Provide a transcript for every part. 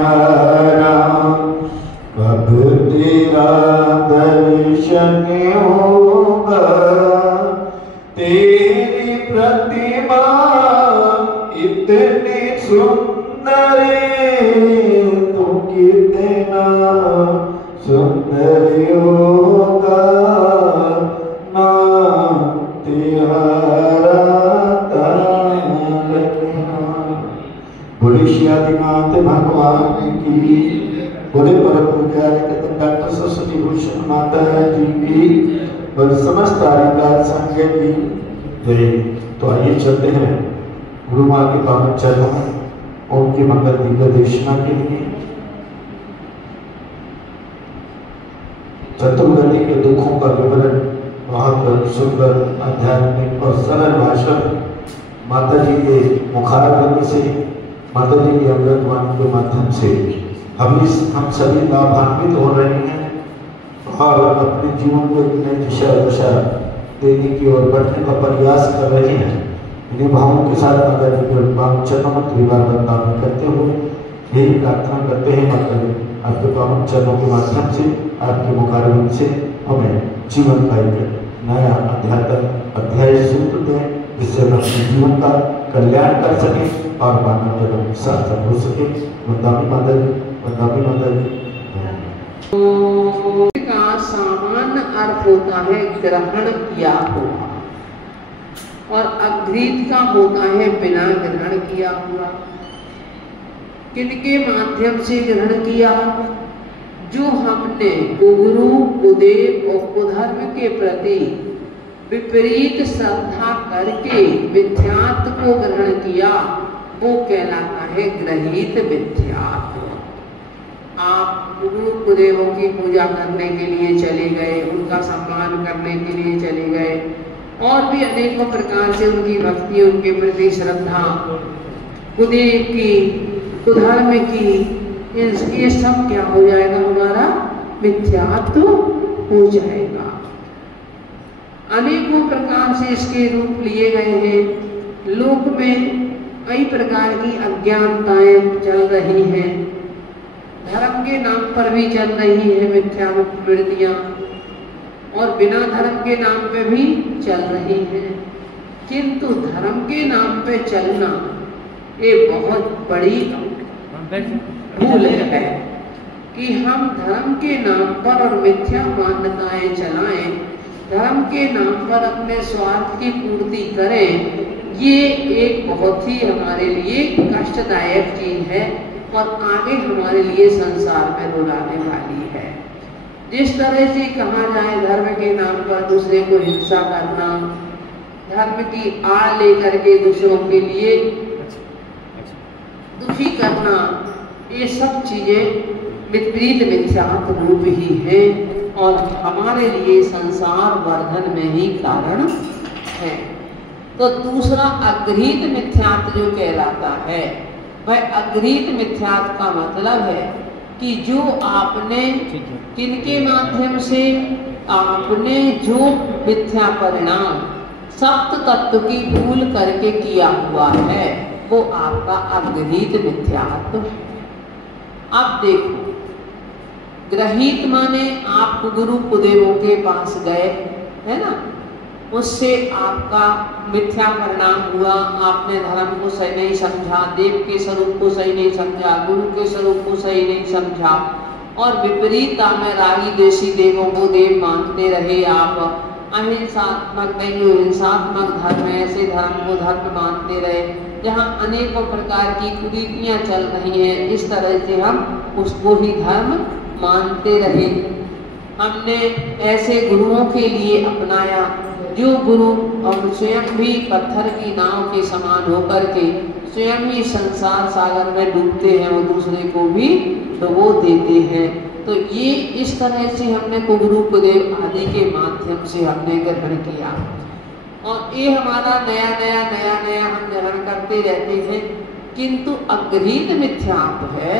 प्यारा, कब तेरा दर्शन होगा। तेरी प्रतिमा इतनी सुंदर, तू कितना सुंदर होगा, नाम तिहारा बोले श्री आदिनाथ भगवान की, बोले परम पूज्य डॉक्टर सरस्वती भूषण माता जी की, और समस्त अधिकार संघ की जय। तो आइए चलते हैं गुरु माँ के पावन चरणों में उनकी मंगल दिव्य देशना के लिए। चतुर्गति के दुखों का विवरण बहुत सुंदर आध्यात्मिक और सरल भाषा माता जी के मुखारबिंद से, माता जी की अमृत वाणी के माध्यम से हम सभी लाभान्वित हो रहे हैं और अपने जीवन को एक नई दिशा देने की ओर बढ़ने का प्रयास कर रहे हैं। इन्हीं भावों के साथ माता जी के पावन चरणों में त्रिवार वंदना करते हुए यही प्रार्थना करते हैं, माता जी आपके पावन चरणों के माध्यम से, आपके मुखारबिंद से हमें जीवन का एक नया अध्याय सूत्र दें, जिससे हम अपने जीवन का कल्याण कर सकें और मानव जन्म सार्थक हो सके। वंदना माता जी, वंदना माता जी। का सामान्य अर्थ होता है ग्रहण किया हुआ, और अघृत का होता है बिना ग्रहण किया हुआ। किनके माध्यम से ग्रहण किया? जो हमने कुगुरु, कुदेव और कुधर्म के प्रति विपरीत श्रद्धा करके मिथ्यात्व को ग्रहण किया, वो कहलाता है ग्रहित मिथ्यात्व। आप गुरु कुदेवों की पूजा करने के लिए चले गए, उनका सम्मान करने के लिए चले गए, और भी अनेकों प्रकार से उनकी भक्ति, उनके प्रति श्रद्धा, कुदेव की, कुधर्म की, ये सब क्या हो जाएगा? हमारा मिथ्यात्व हो जाएगा। अनेकों प्रकार से इसके रूप लिए गए हैं। लोक में कई प्रकार की अज्ञानताएं चल रही हैं, धर्म के नाम पर भी चल रही है मिथ्या वृत्तियां, और बिना धर्म के नाम पे भी चल रही है। किंतु धर्म के नाम पे चलना ये बहुत बड़ी भूल है कि हम धर्म के नाम पर और मिथ्या मान्यताएं चलाएं, धर्म के नाम पर अपने स्वार्थ की पूर्ति करें। ये एक बहुत ही हमारे लिए कष्टदायक चीज है और आगे हमारे लिए संसार में रुलाने वाली है। जिस तरह से कहा जाए धर्म के नाम पर दूसरे को हिंसा करना, धर्म की आड़ लेकर के दूसरों के लिए दुखी करना, ये सब चीजें विपरीत मिथ्यात्व रूप ही है और हमारे लिए संसार वर्धन में ही कारण है। तो दूसरा अघृत मिथ्यात्व जो कहलाता है, वह अघृत मिथ्यात्व का मतलब है कि जो आपने किनके माध्यम से आपने जो मिथ्या परिणाम सप्त तत्व की भूल करके किया हुआ है, वो आपका अघृत मिथ्यात्व है। अब देखो, ग्रहित माने आप गुरु कुदेवों के पास गए, है ना, उससे आपका मिथ्या परिणाम हुआ, आपने धर्म को सही नहीं समझा, देव के स्वरूप को सही नहीं समझा, गुरु के स्वरूप को सही नहीं समझा, और विपरीतता में रागी देशी देवों को देव मानते रहे। आप अहिंसात्मक नहीं, जो हिंसात्मक धर्म है, ऐसे धर्म को धर्म मानते रहे, जहाँ अनेकों प्रकार की कुरीतियाँ चल रही हैं। इस तरह से हम उसको ही धर्म मानते रहे। हमने ऐसे गुरुओं के लिए अपनाया जो गुरु और स्वयं भी पत्थर की नाव के समान होकर के स्वयं ही संसार सागर में डूबते हैं, वो दूसरे को भी डुबो देते हैं। तो ये इस तरह से हमने कुगुरु कुदेव आदि के माध्यम से हमने ग्रहण किया, और ये हमारा नया नया हम ग्रहण करते रहते हैं। किंतु अघृत मिथ्यात्व है,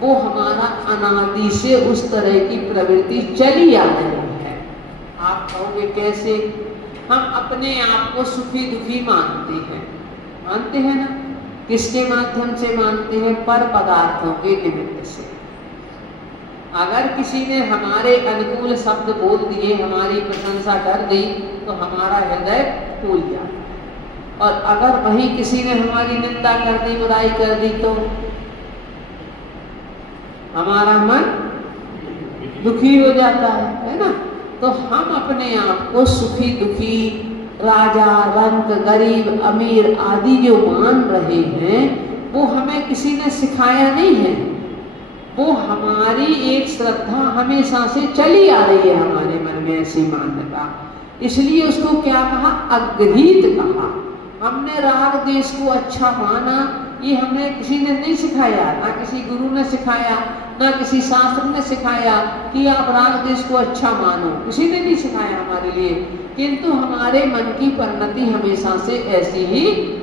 वो हमारा अनादि से उस तरह की प्रवृत्ति चली आ रही है। आप कहोगे कैसे? हम अपने आप को सुखी दुखी मानते हैं ना, किसके माध्यम से मानते हैं? पर पदार्थों के निमित्त से। अगर किसी ने हमारे अनुकूल शब्द बोल दिए, हमारी प्रशंसा कर दी, तो हमारा हृदय फूल जाता। और अगर वही किसी ने हमारी निंदा कर दी, बुराई कर दी, तो हमारा मन दुखी हो जाता है ना। तो हम अपने आप को सुखी दुखी, राजा रंक, गरीब अमीर आदि जो मान रहे हैं, वो हमें किसी ने सिखाया नहीं है, वो हमारी एक श्रद्धा हमेशा से चली आ रही है हमारे मन में, ऐसी मान्यता। इसलिए उसको क्या कहा? अगृहीत कहा। हमने राग देश को अच्छा माना, ये हमें किसी ने नहीं सिखाया, ना किसी गुरु ने सिखाया, ना किसी शास्त्र ने सिखाया कि आप राग देश को अच्छा मानो, किसी ने नहीं सिखाया हमारे लिए। किंतु हमारे मन की परिणति हमेशा से ऐसी ही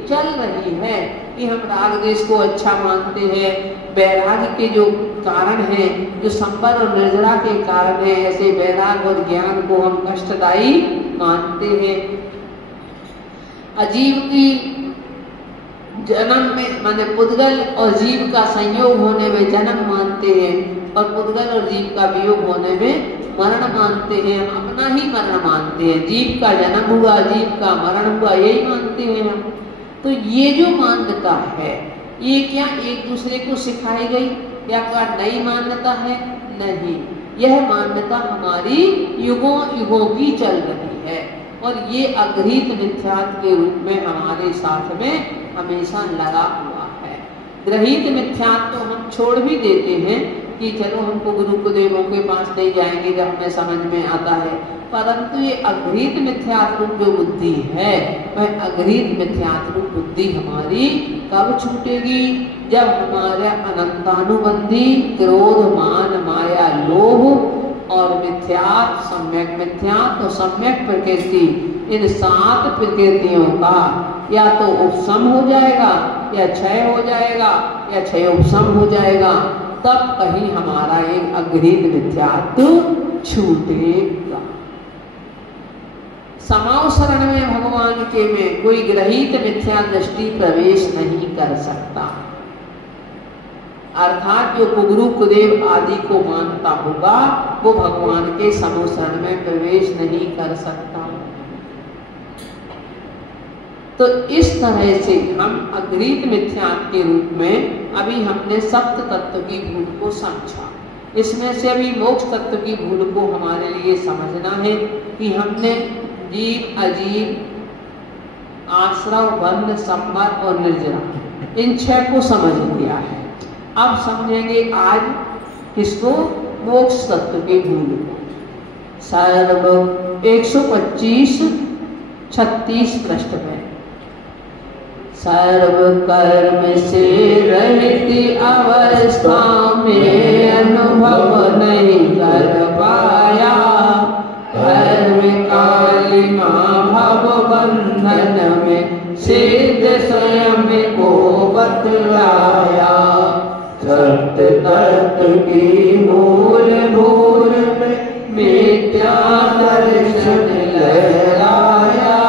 चल रही है कि हम राग देश को अच्छा मानते हैं। वैराग्य के जो कारण है, जो संपन्न और निर्जरा के कारण है, ऐसे वैराग्य और ज्ञान को हम कष्टदायी मानते हैं। अजीव की जन्म में माने पुद्गल और जीव का संयोग होने में जन्म मानते हैं, और पुद्गल और जीव का वियोग होने में मरण मानते हैं। हम अपना ही मरण मानते हैं, जीव का जन्म हुआ, जीव का मरण हुआ, यही मानते हैं हम। तो ये जो मान्यता है, ये क्या एक दूसरे को सिखाई गई या क्या नई मान्यता है? नहीं, यह मान्यता हमारी युगों युगों की चल रही है, और ये अगृहीत मिथ्यात्व के रूप में हमारे साथ में हमेशा लगा हुआ है। गृहीत मिथ्यात्व तो हम छोड़ भी देते हैं कि चलो हमको गुरु को देवों के पास नहीं जाएंगे जब हमें समझ में आता है, परंतु ये अगृहीत मिथ्यात्व जो बुद्धि है, वह अगृहीत मिथ्यात्व बुद्धि हमारी कब छूटेगी? जब हमारे अनंतानुबंधी क्रोध मान माया लोभ और मिथ्यात्व, सम्यक मिथ्यात्व और सम्यक प्रकृति, इन 7 प्रकृतियों का या तो उपशम हो जाएगा या क्षय हो जाएगा या क्षय उपशम हो जाएगा, तब कहीं हमारा एक अगृहीत मिथ्यात्व छूटेगा। समाव शरण में भगवान के में कोई ग्रहित मिथ्या दृष्टि प्रवेश नहीं कर सकता, अर्थात जो कुगुरु कुदेव आदि को मानता होगा वो भगवान के समूह शरण में प्रवेश नहीं कर सकता। तो इस तरह से हम अगृहीत मिथ्यात्व के रूप में अभी हमने सप्त तत्व की भूल को समझा। इसमें से अभी मोक्ष तत्व की भूल को हमारे लिए समझना है कि हमने जीव अजीव, आश्रव, बंध, संवर और निर्जरा, इन 6 को समझ लिया है। अब समझेंगे आज किसको? मोक्ष तत्व की भूल को। सर्व 125-36 पृष्ठ में, सर्व कर्म से रहित अवस्था में अनुभव नहीं कर पाया, कर्म कालिमा भव बंधन में सिद्ध स्वयं को बतलाया, सत्य तत्व की मूल भूल में मिथ्या दर्शन लहराया,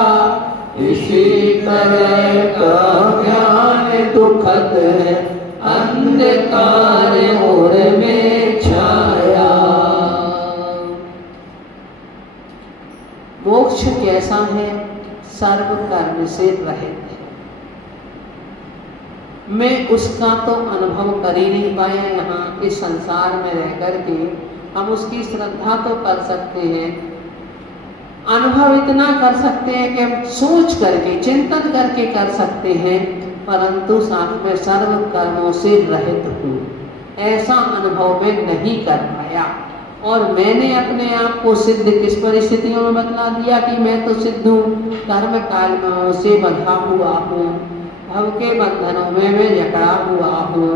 इसी तरह का ज्ञान दुखद है अंधकार और में छाया। मोक्ष कैसा है? सर्व कर्म से रहित है। मैं उसका तो अनुभव कर ही नहीं पाया यहाँ इस संसार में रह करके। हम उसकी श्रद्धा तो कर सकते हैं, अनुभव इतना कर सकते हैं कि हम सोच करके चिंतन करके कर सकते हैं, परंतु साथ में सर्व कर्मों से रहित हूँ, ऐसा अनुभव में नहीं कर पाया। और मैंने अपने आप को सिद्ध किस परिस्थितियों में बतला दिया कि मैं तो सिद्ध हूँ? कर्म कालिमाओं से बंधा हुआ हूँ, भव के बंधनों में मैं जकड़ा हुआ हूँ,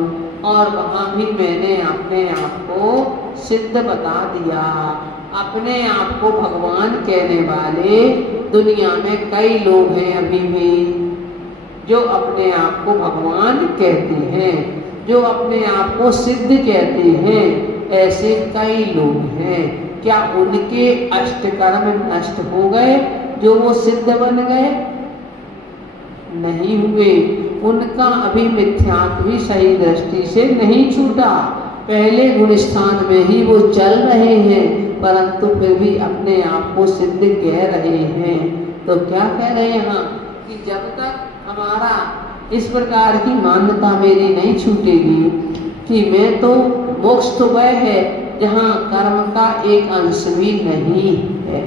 और वहाँ भी मैंने अपने आप को सिद्ध बता दिया। अपने आप को भगवान कहने वाले दुनिया में कई लोग हैं अभी भी जो अपने आप को भगवान कहते हैं, जो अपने आप को सिद्ध कहते हैं, ऐसे कई लोग हैं। क्या उनके अष्टकर्म नष्ट हो गए जो वो सिद्ध बन गए? नहीं हुए। उनका अभी मिथ्यात्व भी सही दृष्टि से नहीं छूटा। पहले गुण स्थान में ही वो चल रहे हैं, परंतु फिर भी अपने आप को सिद्ध कह रहे हैं। तो क्या कह रहे हैं यहाँ कि जब तक हमारा इस प्रकार की मान्यता मेरी नहीं छूटेगी कि मैं तो मोक्ष तो वह है जहाँ कर्म का एक अंश भी नहीं है।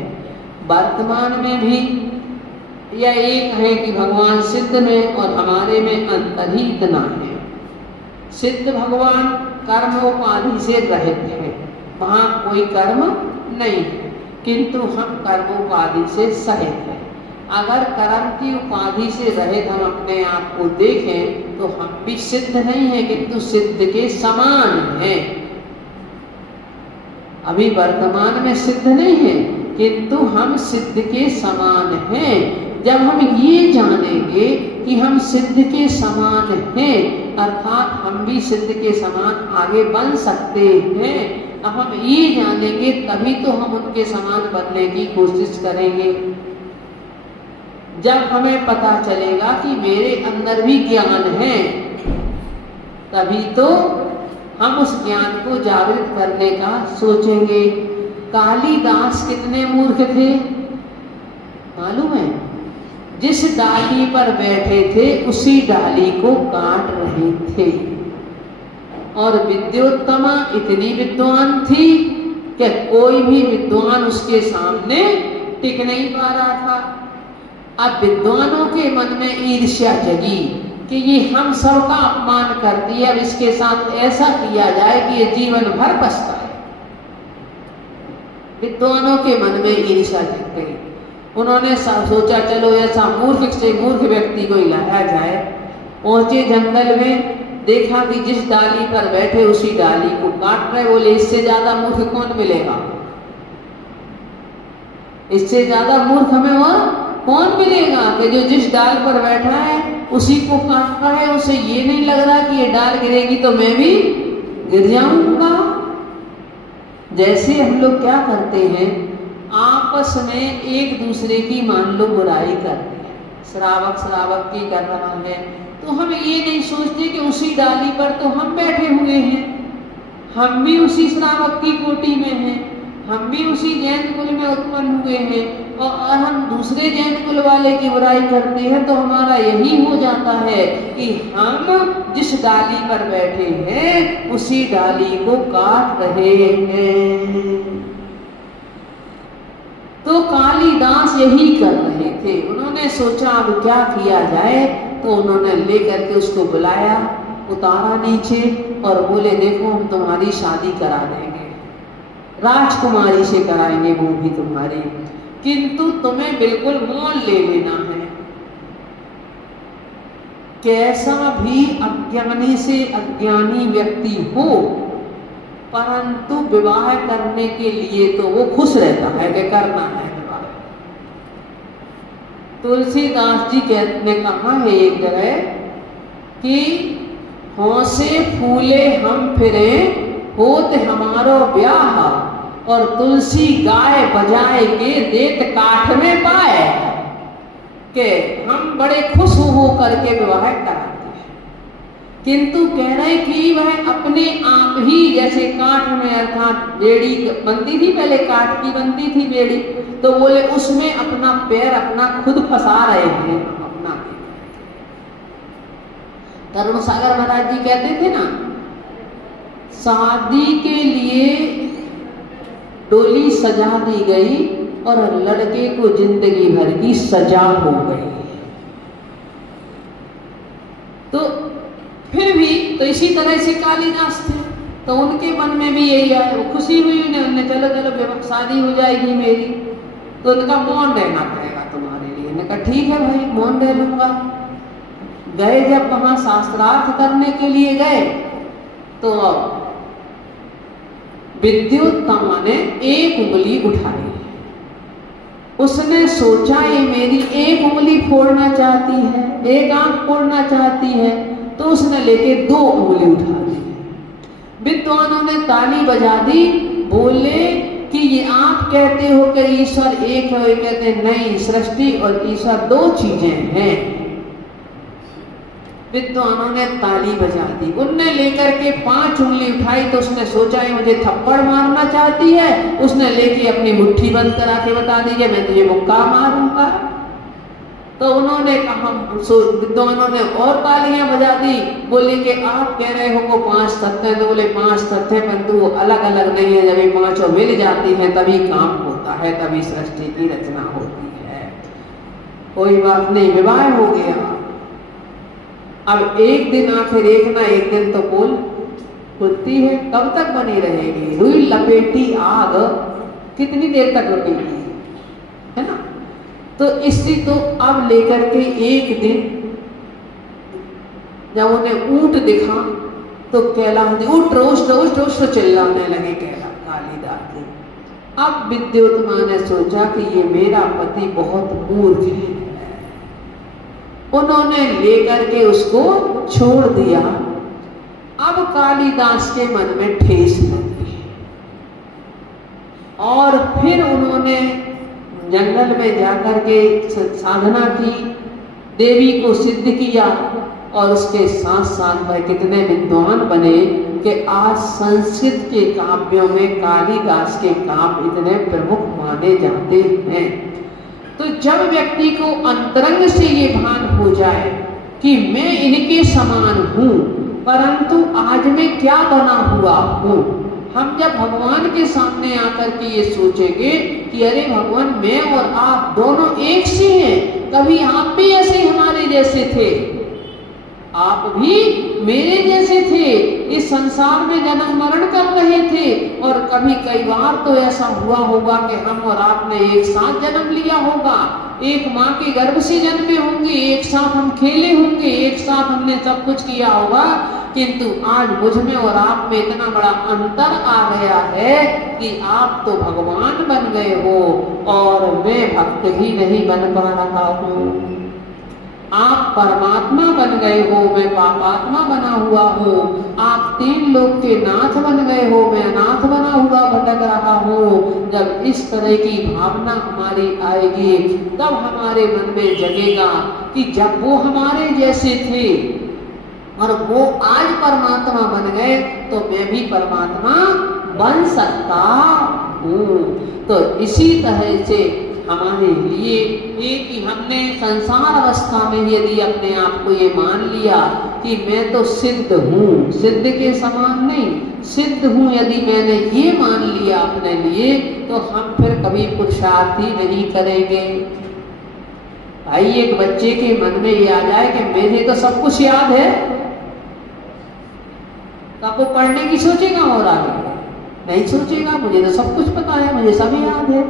वर्तमान में भी यह एक है कि भगवान सिद्ध में और हमारे में अंतर ही इतना है। सिद्ध भगवान कर्म उपाधि से रहित है, वहाँ कोई कर्म नहीं है, किंतु हम कर्म उपाधि से सहित हैं। अगर कर्म की उपाधि से रहित हम अपने आप को देखें तो हम भी सिद्ध नहीं है, किंतु सिद्ध के समान हैं। अभी वर्तमान में सिद्ध नहीं है, किंतु हम सिद्ध के समान हैं। जब हम ये जानेंगे कि हम सिद्ध के समान हैं, अर्थात हम भी सिद्ध के समान आगे बन सकते हैं, अब हम ये जानेंगे तभी तो हम उनके समान बनने की कोशिश करेंगे। जब हमें पता चलेगा कि मेरे अंदर भी ज्ञान है, तभी तो हम उस ज्ञान को जागृत करने का सोचेंगे। कालिदास कितने मूर्ख थे मालूम है? जिस डाली पर बैठे थे उसी डाली को काट रहे थे, और विद्योत्तमा इतनी विद्वान थी कि कोई भी विद्वान उसके सामने टिक नहीं पा रहा था। अब विद्वानों के मन में ईर्ष्या जगी कि ये हम सबका अपमान करती है, अब इसके साथ ऐसा किया जाए कि ये जीवन भर पछताए। विद्वानों के मन में ईर्ष्या जग गई। उन्होंने सोचा चलो ऐसा मूर्ख से मूर्ख व्यक्ति को लाया जाए। पहुंचे जंगल में, देखा कि जिस डाली पर बैठे उसी डाली को काट रहे। बोले इससे ज्यादा मूर्ख कौन मिलेगा, इससे ज्यादा मूर्ख हमें और कौन मिलेगा कि जो जिस डाल पर बैठा है उसी को काट रहा है। उसे ये नहीं लग रहा कि ये डाल गिरेगी तो मैं भी गिर जाऊंगा। जैसे हम लोग क्या करते हैं, आपस में एक दूसरे की मान लो बुराई करते हैं। श्रावक की कर रहा है तो हम ये नहीं सोचते कि उसी डाली पर तो हम बैठे हुए हैं, हम भी उसी श्रावक की कोटि में हैं, हम भी उसी जैन कुल में उत्पन्न हुए हैं। और हम दूसरे जैन कुल वाले की बुराई करते हैं तो हमारा यही हो जाता है कि हम जिस डाली पर बैठे हैं उसी डाली को काट रहे हैं। तो कालिदास यही कर रहे थे। उन्होंने सोचा अब क्या किया जाए, तो उन्होंने लेकर के उसको बुलाया, उतारा नीचे और बोले देखो हम तुम्हारी शादी करा देंगे, राजकुमारी से कराएंगे वो भी तुम्हारी, किंतु तुम्हें बिल्कुल मौन ले लेना है। कैसा भी अज्ञानी से अज्ञानी व्यक्ति हो, परंतु विवाह करने के लिए तो वो खुश रहता है कि करना है विवाह। तुलसीदास जी ने कहा है एक जगह कि हौसे फूले हम फिरे होत हमारो ब्याह, और तुलसी गाय बजाए के देत काठ में पाए, के हम बड़े खुश हो करके विवाह कराते हैं। किंतु कह रहे कि वह अपने आप ही जैसे काठ में, अर्थात बेड़ी बनती थी, पहले काठ की बनती थी बेड़ी, तो बोले उसमें अपना पैर अपना खुद फंसा रहे हैं अपना। तरुण सागर महाराज जी कहते थे ना, शादी के लिए डोली सजा दी गई और लड़के को जिंदगी भर की सजा हो गई। तो फिर भी तो इसी तरह से कालिदास थे, तो उनके मन में भी यही आया, वो खुशी हुई उन्हें, चलो चलो शादी हो जाएगी मेरी, तो उनका मौन रहना पड़ेगा तुम्हारे लिए। उन्होंने कहा ठीक है भाई मौन रह लूंगा। गए जब वहां शास्त्रार्थ करने के लिए गए तो विद्योत्तमा ने एक उंगली उठाई। उसने सोचा ये मेरी एक उंगली फोड़ना चाहती है, एक आंख फोड़ना चाहती है, तो उसने लेके दो उंगली उठा दी। विद्वानों ने ताली बजा दी, बोले कि ये आप कहते हो कि ईश्वर एक है, ये कहते नहीं, सृष्टि और ईश्वर दो चीजें हैं। विद्वानों ने ताली बजा दी। उनने लेकर के 5 उंगली उठाई तो उसने सोचा है मुझे थप्पड़ मारना चाहती है। उसने लेके अपनी मुट्ठी बंद करा के बता दीजिए मैं तुझे मुक्का मारूंगा। तो उन्होंने कहा, विद्वानों ने और तालियां बजा दी। बोले कि आप कह रहे हो वो 5 तत्व हैं। तो बोले 5 तत्व हैं परंतु वो अलग अलग नहीं है। जब ये 5 मिल जाती हैं तभी काम होता है, तभी सृष्टि की रचना होती है। कोई बात नहीं, विवाह हो गया। अब एक दिन आखिर एक ना एक दिन तो पोल खुलती है। कब तक बनी रहेगी? रुई लपेटी आग कितनी देर तक रुकेगी, है ना? तो इसलिए तो अब लेकर के एक दिन जब उन्हें ऊंट दिखा तो कहलाते उठ रोस्ट रोस्ट रोस्ट चिल्लाने लगे कालिदास जी। अब विद्युत ने सोचा कि ये मेरा पति बहुत मूर्ख है। उन्होंने लेकर के उसको छोड़ दिया। अब कालिदास के मन में ठेस लगी और फिर उन्होंने जंगल में जाकर के साधना की, देवी को सिद्ध किया और उसके साथ साथ वह कितने विद्वान बने कि आज संस्कृत के काव्यों में कालिदास के काव्य इतने प्रमुख माने जाते हैं। तो जब व्यक्ति को अंतरंग से ये भान हो जाए कि मैं इनके समान हूँ परंतु आज मैं क्या बना हुआ हूँ, हम जब भगवान के सामने आकर के ये सोचेंगे कि अरे भगवान मैं और आप दोनों एक से हैं, कभी आप भी ऐसे हमारे जैसे थे, आप भी मेरे जैसे थे, इस संसार में जन्म मरण कर रहे थे और कभी कई बार तो ऐसा हुआ होगा कि हम और आपने एक साथ जन्म लिया होगा, एक माँ के गर्भ से जन्मे होंगे, एक साथ हम खेले होंगे, एक साथ हमने सब कुछ किया होगा। किंतु आज मुझ में और आप में इतना बड़ा अंतर आ गया है कि आप तो भगवान बन गए हो और मैं भक्त ही नहीं बन पा रहा हूँ। आप परमात्मा बन गए हो, मैं पापात्मा बना हुआ हूँ। आप 3 लोक के नाथ बन गए हो, मैं अनाथ बना हुआ भटक रहा हूँ। जब इस तरह की भावना हमारी आएगी तब हमारे मन में जगेगा कि जब वो हमारे जैसे थे और वो आज परमात्मा बन गए तो मैं भी परमात्मा बन सकता हूँ। तो इसी तरह से हमारे लिए एक ही हमने संसार अवस्था में यदि अपने आप को ये मान लिया कि मैं तो सिद्ध हूँ, सिद्ध के समान नहीं, सिद्ध हूँ, यदि मैंने ये मान लिया अपने लिए तो हम फिर कभी पुरुषार्थ ही नहीं करेंगे। भाई एक बच्चे के मन में ये आ जाए कि मुझे तो सब कुछ याद है, तब वो पढ़ने की सोचेगा और आगे नहीं सोचेगा, मुझे तो सब कुछ पता है, मुझे सब याद है।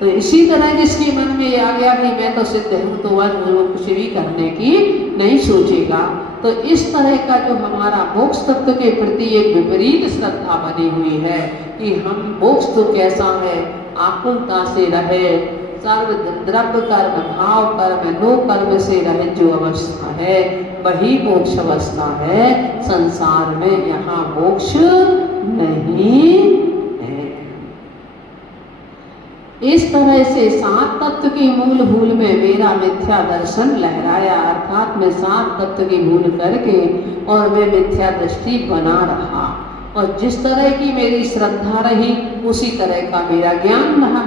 तो इसी तरह जिसके मन में ये आ गया कि मैं तो सिद्ध हूँ तो वह कुछ भी करने की नहीं सोचेगा। तो इस तरह का जो हमारा मोक्ष तत्व के प्रति एक विपरीत श्रद्धा बनी हुई है कि हम मोक्ष तो कैसा है, आकुलता से रहे, सर्व द्रव्य कर्म भाव कर्म नो कर्म से रहे जो अवस्था है वही मोक्ष अवस्था है। संसार में यहाँ मोक्ष नहीं है। इस तरह से 7 तत्व की मूल भूल में मेरा मिथ्या दर्शन लहराया, अर्थात मैं 7 तत्व की भूल करके और मैं मिथ्या दृष्टि बना रहा और जिस तरह की मेरी श्रद्धा रही उसी तरह का मेरा ज्ञान रहा।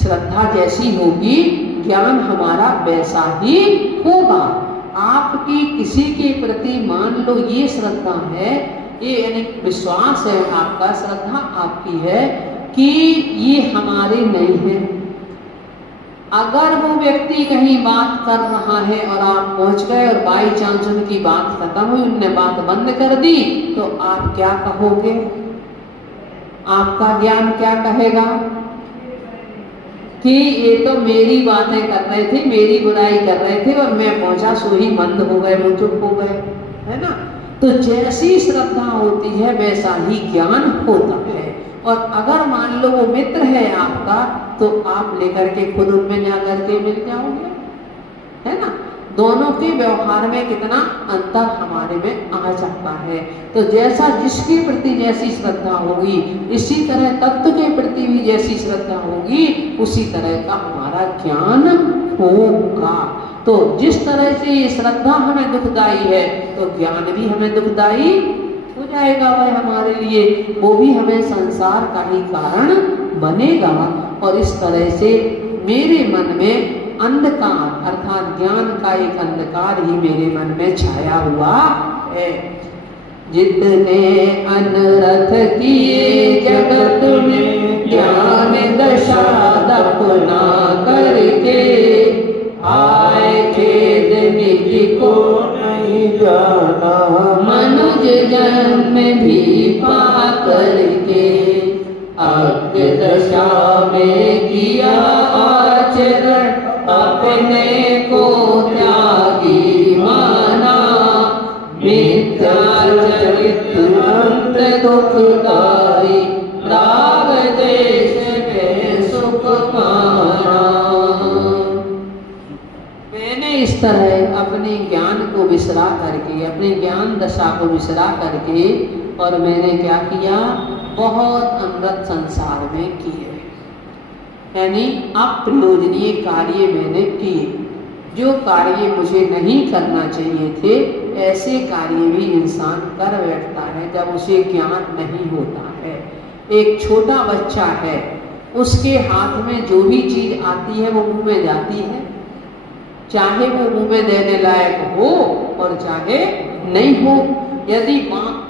श्रद्धा जैसी होगी ज्ञान हमारा वैसा ही होगा। आपकी किसी के प्रति मान लो ये श्रद्धा है, ये यानी विश्वास है आपका, श्रद्धा आपकी है कि ये हमारे नहीं है। अगर वो व्यक्ति कहीं बात कर रहा है और आप पहुंच गए और बाई चांस उनकी बात खत्म हुई, उनने बात बंद कर दी तो आप क्या कहोगे? आपका ज्ञान क्या कहेगा कि ये तो मेरी बातें कर रहे थे, मेरी बुराई कर रहे थे और मैं पहुंचा सो ही बंद हो गए, वो चुप हो गए, है ना। तो जैसी श्रद्धा होती है वैसा ही ज्ञान होता है। और अगर मान लो वो मित्र है आपका तो आप लेकर के खुद उनमें जाकर के मिल जाओगे, है ना। दोनों के व्यवहार में कितना अंतर हमारे में आ जाता है। तो जैसा जिसके प्रति जैसी श्रद्धा होगी इसी तरह तत्व के प्रति भी जैसी श्रद्धा होगी उसी तरह का हमारा ज्ञान होगा। तो जिस तरह से ये श्रद्धा हमें दुखदाई है, तो ज्ञान भी हमें दुखदाई हो जाएगा। वह हमारे लिए, वो भी हमें संसार का ही कारण बनेगा। और इस तरह से मेरे मन में अंधकार अर्थात ज्ञान का एक अंधकार ही मेरे मन में छाया हुआ है। जितने अनर्थ किए जगत में ज्ञान दशा दफना करके, आए खेद निधि को नहीं जाना, मनुज जन्म भी पा करके, अज्ञ दशा में किया आचरण, अपने को त्यागी माना, मिथ्याचरित्र अंत दुखदाई, राग देश में सुख पाना। मैंने इस तरह अपने ज्ञान को विसरा करके, अपने ज्ञान दशा को विसरा करके, और मैंने क्या किया, बहुत अमृत संसार में किए, यानी अप्रयोजनीय कार्य मैंने किए। जो कार्य मुझे नहीं करना चाहिए थे, ऐसे कार्य भी इंसान कर बैठता है जब उसे ज्ञान नहीं होता है। एक छोटा बच्चा है, उसके हाथ में जो भी चीज आती है वो मुंह में जाती है, चाहे वो मुंह में देने लायक हो और चाहे नहीं हो। यदि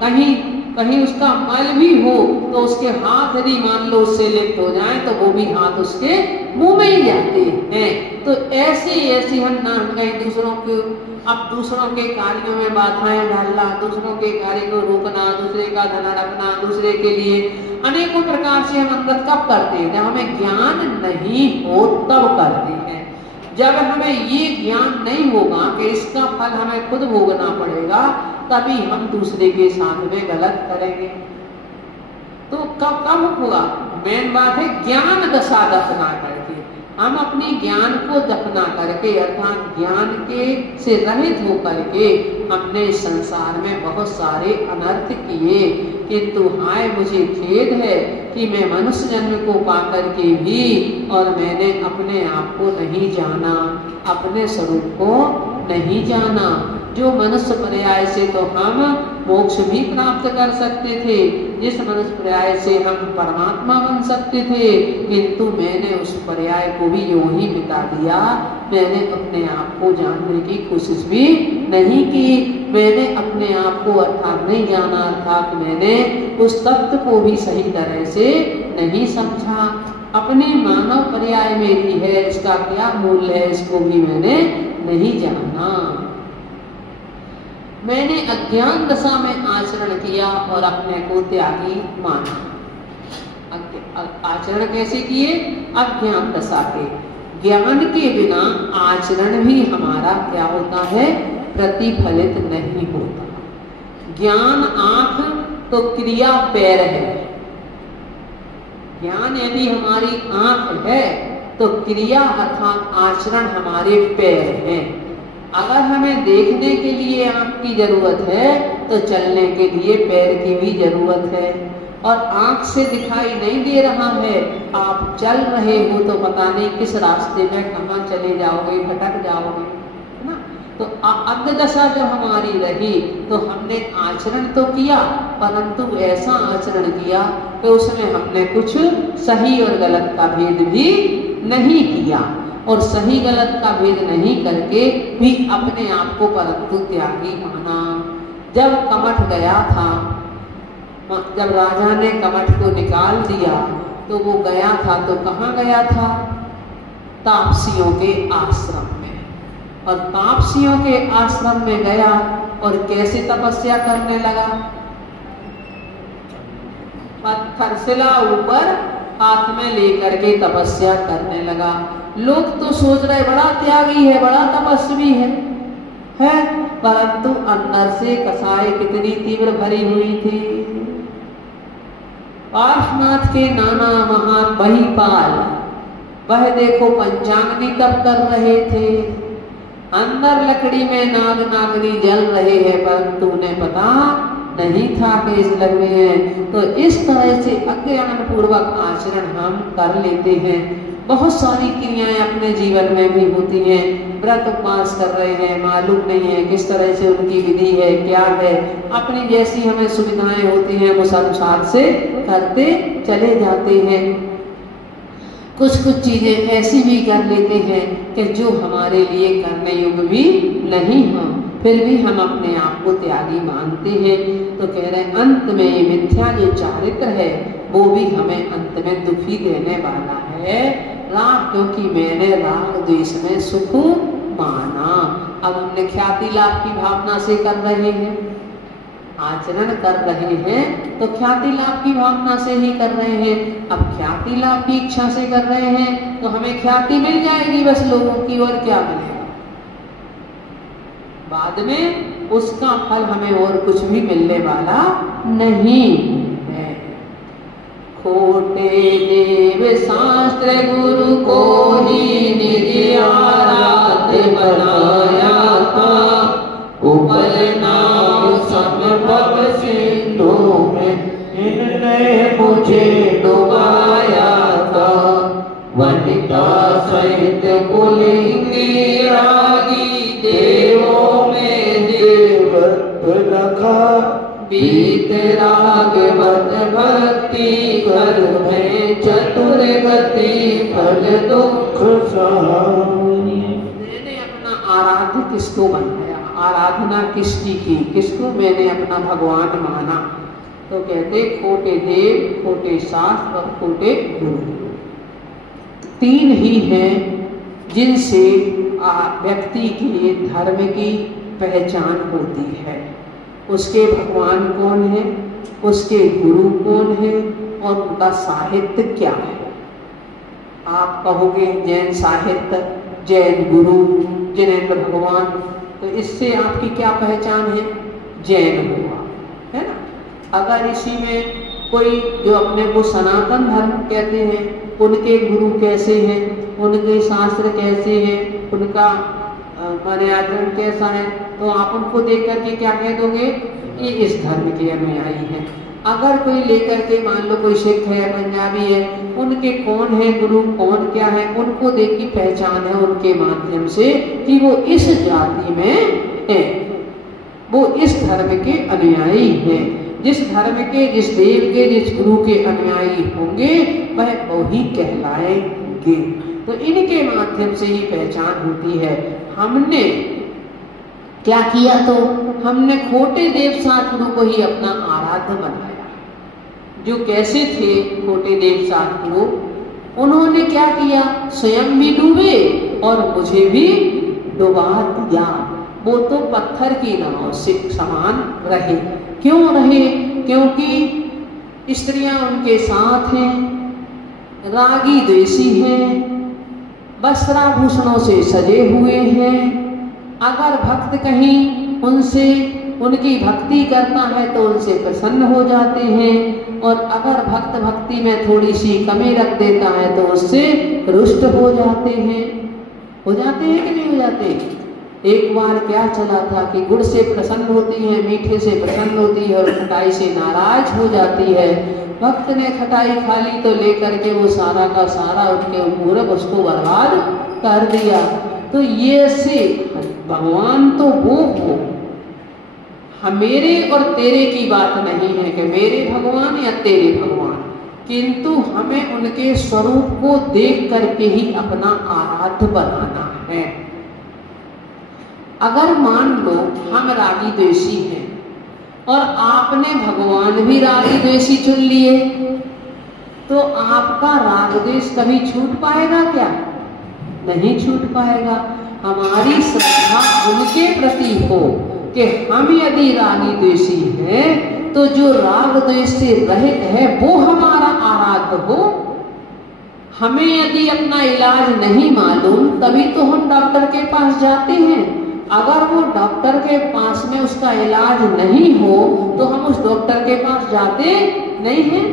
कहीं कहीं उसका मल भी हो तो उसके हाथ यदि मान लो उससे लिप्त हो जाए तो वो भी हाथ उसके मुंह में ही जाते हैं। तो ऐसे ऐसी हम ना कहीं दूसरों के, अब दूसरों के कार्यों में बाधाएं डालना, दूसरों के कार्य को रोकना, दूसरे का धन हड़पना, दूसरे के लिए अनेकों प्रकार से हम अंदर कब करते हैं, जब हमें ज्ञान नहीं हो तब करते हैं। जब हमें ये ज्ञान नहीं होगा कि इसका फल हमें खुद भोगना पड़ेगा, तभी हम दूसरे के साथ में गलत करेंगे। तो कब होगा, मेन बात है ज्ञान दशा दफना करके, हम अपनी ज्ञान को दफना करके अर्थात ज्ञान के से रहित होकर के हमने इस संसार में बहुत सारे अनर्थ किए। किंतु हाय मुझे खेद है कि मैं मनुष्य जन्म को पाकर के भी और मैंने अपने आप को नहीं जाना, अपने स्वरूप को नहीं जाना। जो मनुष्य पर्याय से तो हम मोक्ष भी प्राप्त कर सकते थे, जिस मनुष्य पर्याय से हम परमात्मा बन सकते थे, किंतु मैंने उस पर्याय को भी यूं ही मिटा दिया। मैंने अपने आप को जानने की कोशिश भी नहीं की, मैंने अपने आप को अर्थात नहीं जाना, अर्थात मैंने उस तत्व को भी सही तरह से नहीं समझा। अपने मानव पर्याय मेरी है, इसका क्या मूल्य है, इसको भी मैंने नहीं जाना। मैंने अज्ञान दशा में आचरण किया और अपने को त्यागी माना। आचरण कैसे किए, अज्ञान दशा के। ज्ञान के बिना आचरण भी हमारा क्या होता है, प्रतिफलित नहीं होता। ज्ञान आंख तो क्रिया पैर है। ज्ञान यदि हमारी आंख है तो क्रिया अर्थात आचरण हमारे पैर हैं। अगर हमें देखने के लिए आंख की जरूरत है तो चलने के लिए पैर की भी जरूरत है। और आंख से दिखाई नहीं दे रहा है, आप चल रहे हो तो पता नहीं किस रास्ते में कहाँ चले जाओगे, भटक जाओगे, है ना। तो अज्ञ दशा जब हमारी रही तो हमने आचरण तो किया, परंतु ऐसा आचरण किया कि उसमें हमने कुछ सही और गलत का भेद भी नहीं किया, और सही गलत का भेद नहीं करके भी अपने आप को परंतु त्यागी माना। जब कमठ गया था, जब राजा ने कमठ को निकाल दिया तो वो गया था तो कहाँ गया था, तापसियों के आश्रम में। और तापसियों के आश्रम में गया और कैसे तपस्या करने लगा, पत्थर शिला ऊपर हाथ में लेकर के तपस्या करने लगा। लोग तो सोच रहे बड़ा त्यागी है, बड़ा तपस्वी है, परंतु अंदर से कसाई कितनी तीव्र भरी हुई थी। पार्श्वनाथ के नाना महान बहीपाल, वह देखो पंचाग्नि तप कर रहे थे, अंदर लकड़ी में नाग नागनी जल रहे हैं, परंतु उन्हें पता नहीं था कि इस लग हैं। तो इस तरह से अज्ञान पूर्वक आचरण हम कर लेते हैं। बहुत सारी क्रियाएं अपने जीवन में भी होती हैं, व्रत उपवास कर रहे हैं, मालूम नहीं है किस तरह से उनकी विधि है, क्या है, अपनी जैसी हमें सुविधाएं होती हैं उस अनुसार से करते चले जाते हैं। कुछ कुछ चीजें ऐसी भी कर लेते हैं कि जो हमारे लिए करने योग्य भी नहीं हो, फिर भी हम अपने आप को त्यागी मानते हैं। तो कह रहे हैं अंत में ये मिथ्या जो चारित्र है वो भी हमें अंत में दुखी देने वाला है। राग, क्योंकि मैंने राग द्वेष में सुख माना। अब हमने ख्याति लाभ की भावना से कर रहे हैं, आचरण कर रहे हैं तो ख्याति लाभ की भावना से ही कर रहे हैं। अब ख्याति लाभ की इच्छा से कर रहे हैं तो हमें ख्याति मिल जाएगी बस लोगों की, और क्या मिलेगा बाद में, उसका फल हमें और कुछ भी मिलने वाला नहीं है। खोटे देव शास्त्र गुरु को ही निज आराध्य बनाया था, ऊपर नाम संभव सिंधु में इनने मुझे डुबाया था। वनिता सहित पुलिंगी रागी देवों में देवत्व रखा, बीत रागवत भक्ति कर में चतुर गति फल दुख सहा। मैंने अपना आराध्य किसको बनाया, आराधना किसकी की, किसको मैंने अपना भगवान माना। तो कहते खोटे देव, खोटे शास्त्र और खोटे गुरु, तीन ही हैं जिनसे व्यक्ति के धर्म की पहचान होती है। उसके भगवान कौन है, उसके गुरु कौन है और उनका साहित्य क्या है। आप कहोगे जैन साहित्य, जैन गुरु, जैनेन्द्र भगवान, तो इससे आपकी क्या पहचान है, जैन हुआ, है ना। अगर इसी में कोई जो अपने को सनातन धर्म कहते हैं, उनके गुरु कैसे हैं, उनके शास्त्र कैसे हैं, उनका माने आचरण कैसा है, तो आप उनको देख करके क्या कह दोगे, ये इस धर्म के अनुयायी हैं। अगर कोई लेकर के मान लो कोई सिख है, पंजाबी है, उनके कौन है गुरु, कौन क्या है, उनको देख की पहचान है उनके माध्यम से कि वो इस जाति में है, वो इस धर्म के अनुयायी हैं। जिस धर्म के, जिस देव के, जिस गुरु के अनुयायी होंगे वह वही कहलाएंगे। तो इनके माध्यम से ही पहचान होती है। हमने क्या किया, तो हमने खोटे देव शास्त्र को ही अपना आराध्य बनाया। जो कैसे थे खोटे देव शास्त्र, उन्होंने क्या किया, स्वयं भी डूबे और मुझे भी डुबा दिया। वो तो पत्थर की नाव से समान रहे। क्यों रहे, क्योंकि स्त्रियां उनके साथ हैं, रागी द्वेषी हैं, वस्त्राभूषणों से सजे हुए हैं। अगर भक्त कहीं उनसे उनकी भक्ति करता है तो उनसे प्रसन्न हो जाते हैं, और अगर भक्त भक्ति में थोड़ी सी कमी रख देता है तो उससे रुष्ट हो जाते हैं। हो जाते हैं कि नहीं हो जाते। एक बार क्या चला था कि गुड़ से प्रसन्न होती है, मीठे से प्रसन्न होती है और खटाई से नाराज हो जाती है। भक्त ने खटाई खा ली तो लेकर के वो सारा का सारा उनके पूरब उसको बर्बाद कर दिया। तो ये से भगवान तो वो हो, मेरे और तेरे की बात नहीं है कि मेरे भगवान या तेरे भगवान, किंतु हमें उनके स्वरूप को देख करके ही अपना आराध्य बनाना है। अगर मान लो हम रागी द्वेषी हैं और आपने भगवान भी रागी द्वेषी चुन लिए, तो आपका राग द्वेष कभी छूट पाएगा क्या? नहीं छूट पाएगा। हमारी श्रद्धा उनके प्रति हो कि हम यदि रागी द्वेषी हैं तो जो राग द्वेष से रहित है वो हमारा आराध्य हो। हमें यदि अपना इलाज नहीं मालूम तभी तो हम डॉक्टर के पास जाते हैं। अगर वो डॉक्टर के पास में उसका इलाज नहीं हो तो हम उस डॉक्टर के पास जाते नहीं हैं।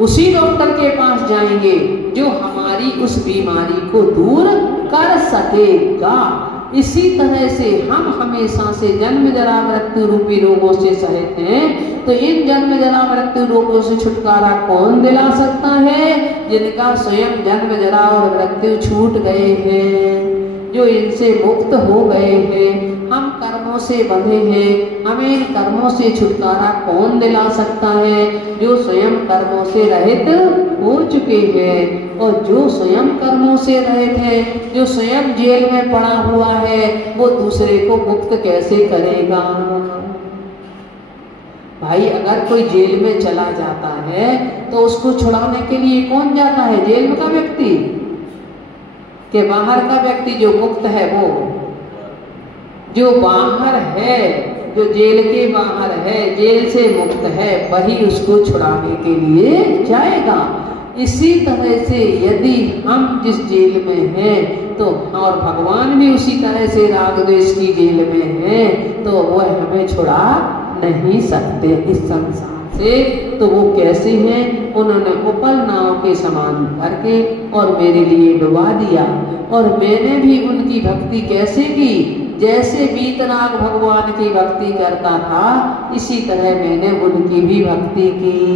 उसी डॉक्टर के पास जाएंगे जो हमारी उस बीमारी को दूर कर सकेगा। इसी तरह से हम हमेशा से जन्म जरा मृत्यु रूपी रोगों से सहित हैं। तो इन जन्म जरा मृत्यु रोगों से छुटकारा कौन दिला सकता है? जिनका स्वयं जन्म जरा और मृत्यु छूट गए हैं। जो इनसे मुक्त हो गए हैं। हम कर्मों से बंधे हैं, हमें इन कर्मों से छुटकारा कौन दिला सकता है? जो स्वयं कर्मों से रहित हो चुके हैं। और जो स्वयं कर्मों से रहित है, जो स्वयं जेल में पड़ा हुआ है, वो दूसरे को मुक्त कैसे करेगा? भाई अगर कोई जेल में चला जाता है तो उसको छुड़ाने के लिए कौन जाता है? जेल का व्यक्ति के बाहर का व्यक्ति? जो मुक्त है वो जो बाहर है, जो जेल के बाहर है, जेल से मुक्त है, वही उसको छुड़ाने के लिए जाएगा। इसी तरह से यदि हम जिस जेल में हैं तो और भगवान भी उसी तरह से राग द्वेष की जेल में हैं, तो वह हमें छुड़ा नहीं सकते इस संसार से। तो वो कैसे हैं? उन्होंने उपल नाव के समान करके और मेरे लिए डुबा दिया। और मैंने भी उनकी भक्ति कैसे की? जैसे वीतराग भगवान की भक्ति करता था, इसी तरह मैंने उनकी भी भक्ति की।